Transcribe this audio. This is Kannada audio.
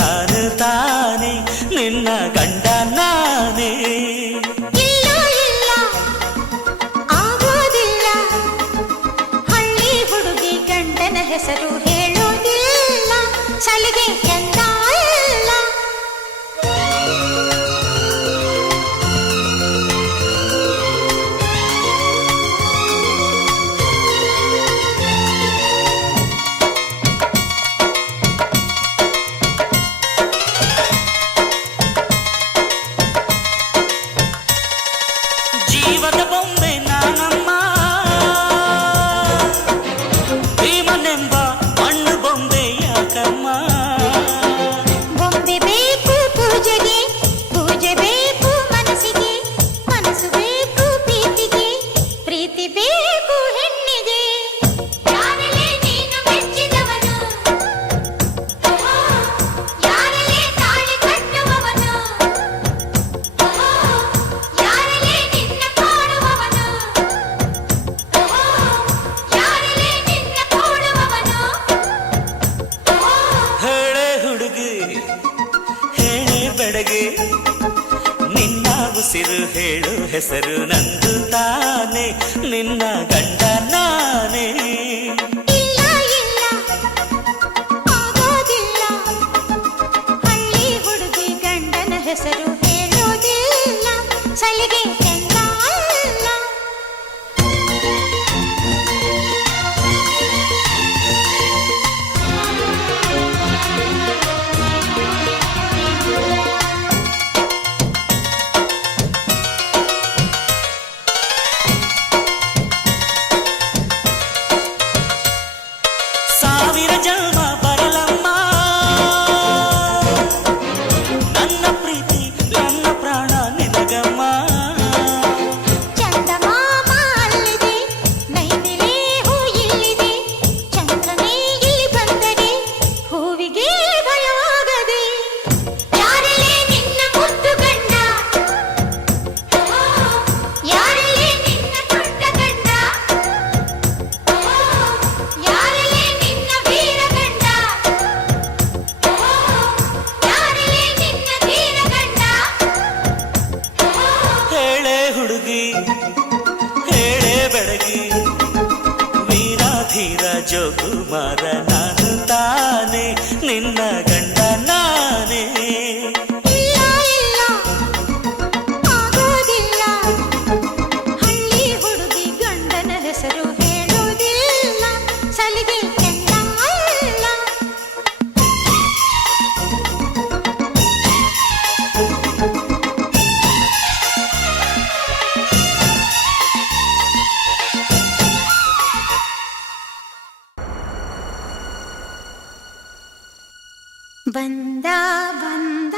ನಾನು ತಾನೇ ನಿನ್ನ ಗಂಡ ನಾನೇ. ಇಲ್ಲ ಇಲ್ಲ ಆಗೋದಿಲ್ಲ, ಹಳ್ಳಿ ಹುಡುಗಿ ಗಂಡನ ಹೆಸರು ಹೇಳೋದಿಲ್ಲ, ಸಲಿಗೆ ಚಂದ ಇಲ್ಲ. ಜೀವದ ಬೊಂಬೆ ನಾನಮ್ಮ, ಭೀಮನೆಂಬ ಮಣ್ಣು ಬೊಂಬೆ ಯಾಕಮ್ಮ. ಬೊಂಬೆ ಬೇಕು ಪೂಜೆಗೆ, ಪೂಜೆ ಬೇಕು ಮನಸ್ಸಿಗೆ, ಮನಸ್ಸು ಬೇಕು ಪ್ರೀತಿಗೆ, ಪ್ರೀತಿ ಬೇಕು ಹೆಣ್ಣಿಗೆ. ಯಾರಲೇ ನೀನು ಮೆಚ್ಚಿದವನು, ಯಾರಲೇ ತಾಳಿ ಕಟ್ಟುವವನು, ಯಾರಲೇ ನಿನ್ನ ಕಾಡುವವನು, ಯಾರಲೇ ನಿನ್ನ ಕೂಡುವವನು. ಹೇಳೆ ಹುಡುಗಿ ಹೇಳೆ ಬೆಡಗೆ, ನಿನ್ನ ಉಸಿರು ಹೇಳು ಹೆಸರು ನಂದು ತಾನೇ ನಿನ್ನ ಗಂಡ ನಾನೇ. ಇಲ್ಲ ಇಲ್ಲ ಆಗೋದಿಲ್ಲ, ಹಳ್ಳಿ ಹುಡುಗಿ ಗಂಡನ ಹೆಸರು ಹೇಳೋದಿಲ್ಲ, ಸಲಿಗೆ ಚಂದ ಇಲ್ಲ. ಸಾವಿರ ಜನ್ಮ ಬರಲಮ್ಮ, ನನ್ನ ಪ್ರೀತಿ ನನ್ನ ಪ್ರಾಣ ನಿನಗಮ್ಮ. ಚಂದಮಾಮ ಅಲ್ಲಿದೆ, ನೈದಿಲೆ ಹೂ ಇಲ್ಲಿದೆ, ಚಂದ್ರನೇ ಇಲ್ಲಿ ಬಂದರೆ ಹೂವಿಗೆ ಭಯವಾಗದೆ. ಯಾರಲೇ ನಿನ್ನ ಮುದ್ದು ಗಂಡ, ಯಾರಲೇ ನಿನ್ನ ಪುಟ್ಟ ಗಂಡ, ಯಾರಲೇ ನಿನ್ನ ವೀರ ಗಂಡ, ಯಾರಲೇ ನಿನ್ನ ಧೀರ ಗಂಡ. ಹೇಳೆ ಹುಡುಗಿ ಹೇಳೆ ಬೆಡಗಿ, ವೀರಾಧೀರ ಜೋಕುಮಾರ ನಾನು ತಾನೇ ನಿನ್ನ ಗಂಡ ನಾನೇ. ಇಲ್ಲ ಇಲ್ಲ ಆಗೋದಿಲ್ಲ, ಹಳ್ಳಿ ಹುಡುಗಿ ಗಂಡನ ಹೆಸರು ಹೇಳೋದಿಲ್ಲ, ಸಲಿಗೆ ಚಂದ ಇಲ್ಲ. ಬಂದ ಬಂದ